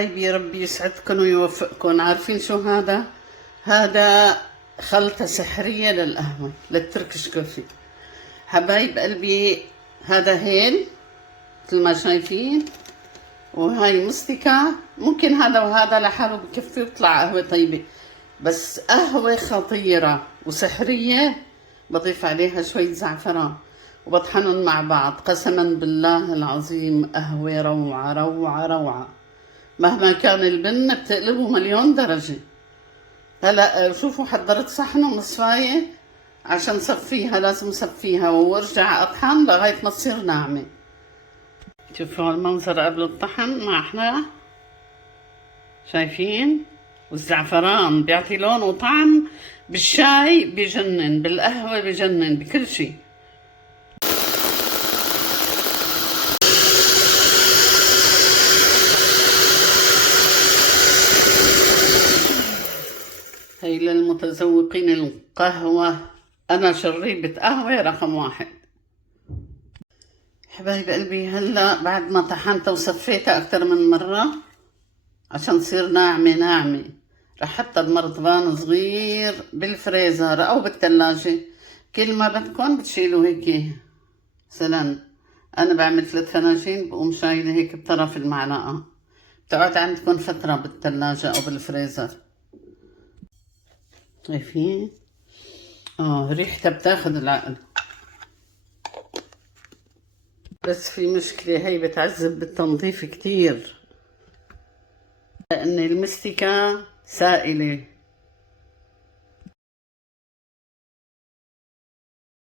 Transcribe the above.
حبايبي ربي يسعدكم ويوفقكم. عارفين شو هذا؟ هذا خلطة سحرية للقهوة، للتركش كوفي. حبايب قلبي هذا هيل مثل ما شايفين، وهاي مستكة. ممكن هذا وهذا لحاله بكفي ويطلع قهوة طيبة، بس قهوة خطيرة وسحرية. بضيف عليها شوية زعفران وبطحنهم مع بعض. قسما بالله العظيم قهوة روعة روعة روعة. مهما كان البن بتقلبه مليون درجة. هلا شوفوا حضرت صحن ومصفاية عشان صفيها. لازم صفيها وارجع اطحن لغاية ما تصير ناعمة. شوفوا المنظر قبل الطحن ما احلى. شايفين؟ والزعفران بيعطي لون وطعم. بالشاي بجنن، بالقهوة بجنن، بكل شي. هي للمتذوقين القهوة. أنا شريبة قهوة رقم 1. حبايب قلبي هلا بعد ما طحنتها وصفيتها أكتر من مرة عشان تصير ناعمة ناعمة، رح حطها بمرطبان صغير بالفريزر أو بالثلاجة. كل ما بدكم بتشيلوا هيك سلام. أنا بعمل 3 فناجين بقوم شايلة هيك بطرف المعلقة، بتقعد عندكم فترة بالثلاجة أو بالفريزر. شايفين؟ ريحتها بتاخد العقل. بس في مشكلة، هي بتعذب بالتنظيف كتير لأن المستكة سائلة.